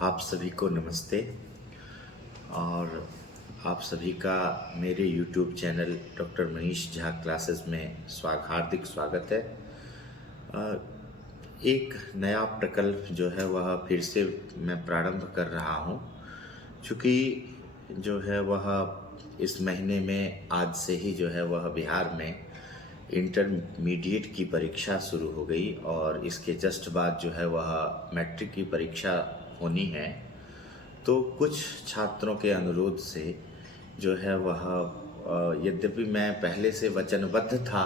आप सभी को नमस्ते और आप सभी का मेरे YouTube channel doctor Manish Jha classes में हार्दिक स्वागत है। एक नया प्रकल्प जो है वह फिर से मैं प्रारंभ कर रहा हूँ, चूँकि जो है वह इस महीने में आज से ही जो है वह बिहार में इंटरमीडिएट की परीक्षा शुरू हो गई और इसके जस्ट बाद जो है वह मैट्रिक की परीक्षा होनी है। तो कुछ छात्रों के अनुरोध से जो है वह यद्यपि मैं पहले से वचनबद्ध था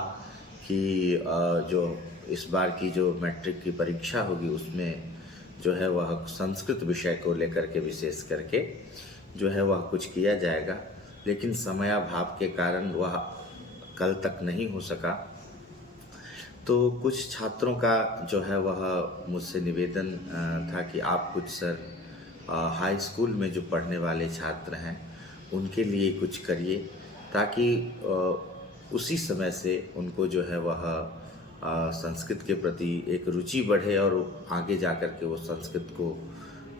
कि जो इस बार की जो मैट्रिक की परीक्षा होगी उसमें जो है वह संस्कृत विषय को लेकर के विशेष करके जो है वह कुछ किया जाएगा, लेकिन समयाभाव के कारण वह कल तक नहीं हो सका। तो कुछ छात्रों का जो है वह मुझसे निवेदन था कि आप कुछ सर हाई स्कूल में जो पढ़ने वाले छात्र हैं उनके लिए कुछ करिए, ताकि उसी समय से उनको जो है वह संस्कृत के प्रति एक रुचि बढ़े और आगे जा कर के वो संस्कृत को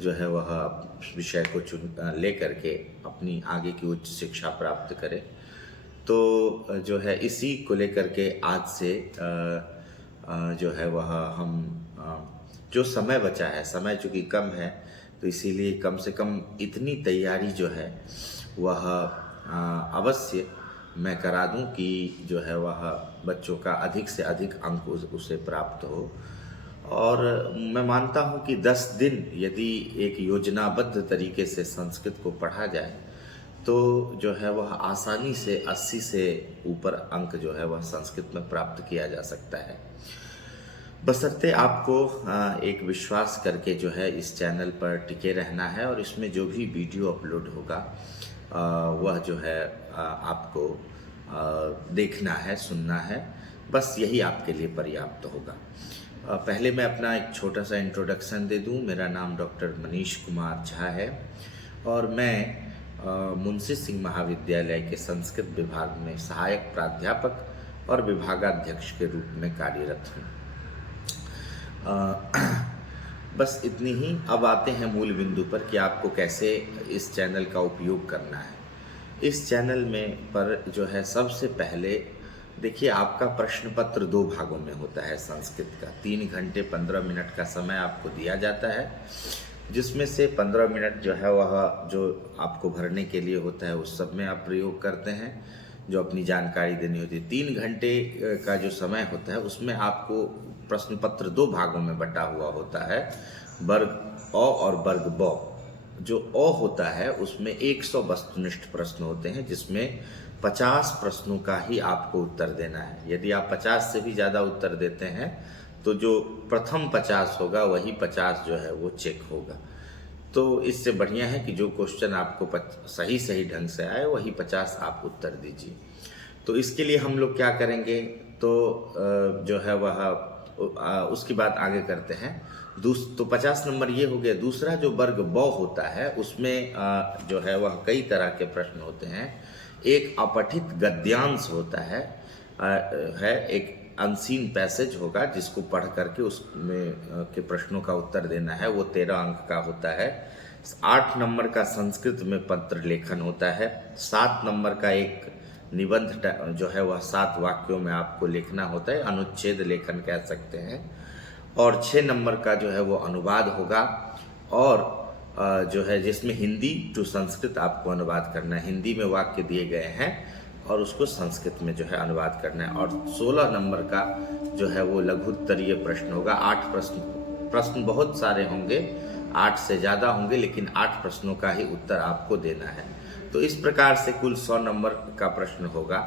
जो है वह विषय को ले करके अपनी आगे की उच्च शिक्षा प्राप्त करे। तो जो है इसी को लेकर के आज से जो है वह हम जो समय बचा है, समय चूँकि कम है तो इसीलिए कम से कम इतनी तैयारी जो है वह अवश्य मैं करा दूं कि जो है वह बच्चों का अधिक से अधिक अंक उसे प्राप्त हो। और मैं मानता हूं कि 10 दिन यदि एक योजनाबद्ध तरीके से संस्कृत को पढ़ा जाए तो जो है वह आसानी से 80 से ऊपर अंक जो है वह संस्कृत में प्राप्त किया जा सकता है। बशर्ते आपको एक विश्वास करके जो है इस चैनल पर टिके रहना है और इसमें जो भी वीडियो अपलोड होगा वह जो है आपको देखना है, सुनना है, बस यही आपके लिए पर्याप्त होगा। पहले मैं अपना एक छोटा सा इंट्रोडक्शन दे दूं। मेरा नाम डॉक्टर मनीष कुमार झा है और मैं मुंशी सिंह महाविद्यालय के संस्कृत विभाग में सहायक प्राध्यापक और विभागाध्यक्ष के रूप में कार्यरत हूँ। बस इतनी ही। अब आते हैं मूल बिंदु पर कि आपको कैसे इस चैनल का उपयोग करना है। इस चैनल में पर जो है सबसे पहले देखिए, आपका प्रश्न पत्र 2 भागों में होता है संस्कृत का। 3 घंटे 15 मिनट का समय आपको दिया जाता है, जिसमें से 15 मिनट जो है वह जो आपको भरने के लिए होता है उस सब में आप प्रयोग करते हैं, जो अपनी जानकारी देनी होती है। 3 घंटे का जो समय होता है उसमें आपको प्रश्न पत्र 2 भागों में बटा हुआ होता है, वर्ग अ और वर्ग ब। जो अ होता है उसमें 100 वस्तुनिष्ठ प्रश्न होते हैं, जिसमें 50 प्रश्नों का ही आपको उत्तर देना है। यदि आप 50 से भी ज़्यादा उत्तर देते हैं तो जो प्रथम 50 होगा वही 50 जो है वो चेक होगा। तो इससे बढ़िया है कि जो क्वेश्चन आपको सही ढंग से आए वही 50 आप उत्तर दीजिए। तो इसके लिए हम लोग क्या करेंगे, तो जो है वह उसकी बात आगे करते हैं। तो 50 नंबर ये हो गया। दूसरा जो वर्ग ब होता है उसमें जो है वह कई तरह के प्रश्न होते हैं। एक अपठित गद्यांश होता है एक अनसीन पैसेज होगा जिसको पढ़ करके उसमें के प्रश्नों का उत्तर देना है, वो 13 अंक का होता है। 8 नंबर का संस्कृत में पत्र लेखन होता है। 7 नंबर का एक निबंध जो है वह 7 वाक्यों में आपको लिखना होता है, अनुच्छेद लेखन कह सकते हैं। और 6 नंबर का जो है वो अनुवाद होगा, और जो है जिसमें हिंदी टू संस्कृत आपको अनुवाद करना है। हिंदी में वाक्य दिए गए हैं और उसको संस्कृत में जो है अनुवाद करना है। और 16 नंबर का जो है वो लघुत्तरीय प्रश्न होगा। 8 प्रश्न बहुत सारे होंगे, 8 से ज़्यादा होंगे, लेकिन 8 प्रश्नों का ही उत्तर आपको देना है। तो इस प्रकार से कुल 100 नंबर का प्रश्न होगा।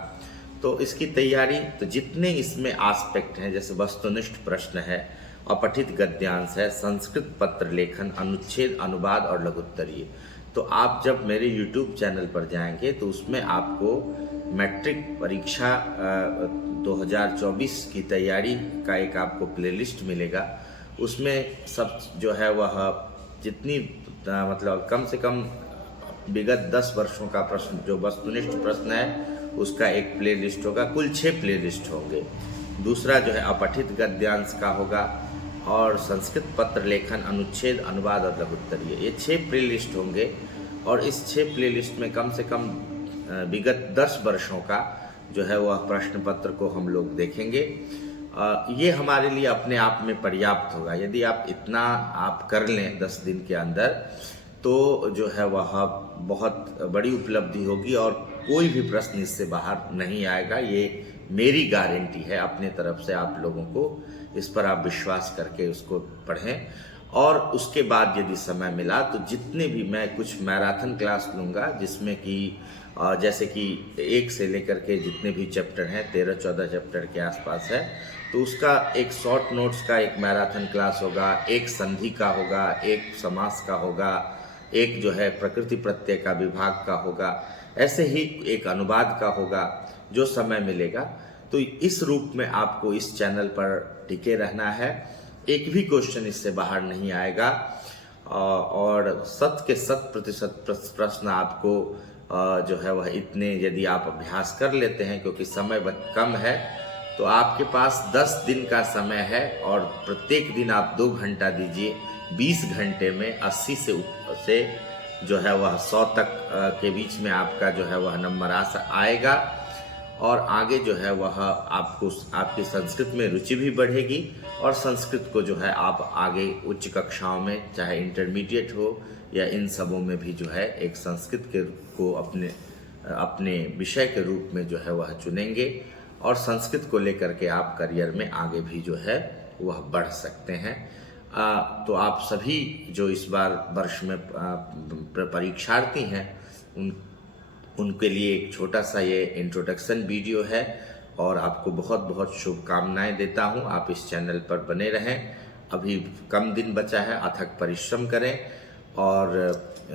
तो इसकी तैयारी, तो जितने इसमें आस्पेक्ट हैं, जैसे वस्तुनिष्ठ प्रश्न है, अपठित गद्यांश है, संस्कृत पत्र लेखन, अनुच्छेद, अनुवाद और लघुत्तरीय, तो आप जब मेरे YouTube चैनल पर जाएंगे तो उसमें आपको मैट्रिक परीक्षा 2024 की तैयारी का एक आपको प्लेलिस्ट मिलेगा। उसमें सब जो है वह जितनी मतलब कम से कम विगत 10 वर्षों का प्रश्न जो वस्तुनिष्ठ प्रश्न है उसका एक प्लेलिस्ट होगा। कुल 6 प्लेलिस्ट होंगे। दूसरा जो है अपठित गद्यांश का होगा, और संस्कृत पत्र लेखन, अनुच्छेद, अनुवाद और लघुत्तरीय, ये 6 प्ले लिस्ट होंगे। और इस 6 प्ले लिस्ट में कम से कम विगत 10 वर्षों का जो है वह प्रश्न पत्र को हम लोग देखेंगे। ये हमारे लिए अपने आप में पर्याप्त होगा। यदि आप इतना आप कर लें 10 दिन के अंदर, तो जो है वह बहुत बड़ी उपलब्धि होगी और कोई भी प्रश्न इससे बाहर नहीं आएगा। ये मेरी गारंटी है अपने तरफ से आप लोगों को। इस पर आप विश्वास करके उसको पढ़ें। और उसके बाद यदि समय मिला तो जितने भी, मैं कुछ मैराथन क्लास लूँगा जिसमें कि जैसे कि 1 से लेकर के जितने भी चैप्टर हैं, 13-14 चैप्टर के आसपास है, तो उसका एक शॉर्ट नोट्स का एक मैराथन क्लास होगा, एक संधि का होगा, एक समास का होगा, एक जो है प्रकृति प्रत्यय का विभाग का होगा, ऐसे ही एक अनुवाद का होगा। जो समय मिलेगा तो इस रूप में आपको इस चैनल पर टिके रहना है। एक भी क्वेश्चन इससे बाहर नहीं आएगा और 100% प्रश्न आपको जो है वह इतने, यदि आप अभ्यास कर लेते हैं, क्योंकि समय कम है, तो आपके पास 10 दिन का समय है और प्रत्येक दिन आप 2 घंटा दीजिए। 20 घंटे में 80 से जो है वह 100 तक के बीच में आपका जो है वह नंबर आएगा। और आगे जो है वह आपको, आपकी संस्कृत में रुचि भी बढ़ेगी और संस्कृत को जो है आप आगे उच्च कक्षाओं में, चाहे इंटरमीडिएट हो या इन सबों में भी जो है एक संस्कृत को अपने विषय के रूप में जो है वह चुनेंगे और संस्कृत को लेकर के आप करियर में आगे भी जो है वह बढ़ सकते हैं। तो आप सभी जो इस बार वर्ष में परीक्षार्थी हैं, उनके लिए एक छोटा सा ये इंट्रोडक्शन वीडियो है और आपको बहुत बहुत शुभकामनाएं देता हूं। आप इस चैनल पर बने रहें। अभी कम दिन बचा है, अथक परिश्रम करें और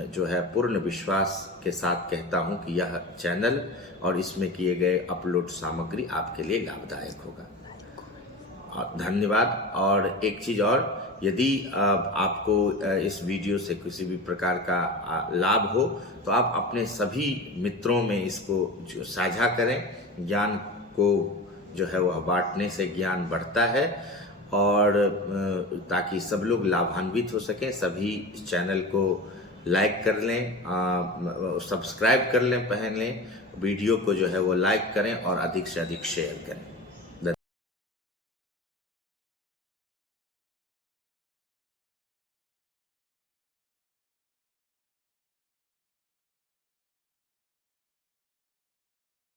जो है पूर्ण विश्वास के साथ कहता हूं कि यह चैनल और इसमें किए गए अपलोड सामग्री आपके लिए लाभदायक होगा। धन्यवाद। और एक चीज़ और, यदि आपको इस वीडियो से किसी भी प्रकार का लाभ हो तो आप अपने सभी मित्रों में इसको जो साझा करें। ज्ञान को जो है वह बांटने से ज्ञान बढ़ता है और ताकि सब लोग लाभान्वित हो सकें। सभी इस चैनल को लाइक कर लें, सब्सक्राइब कर लें, वीडियो को जो है वो लाइक करें और अधिक से अधिक शेयर करें।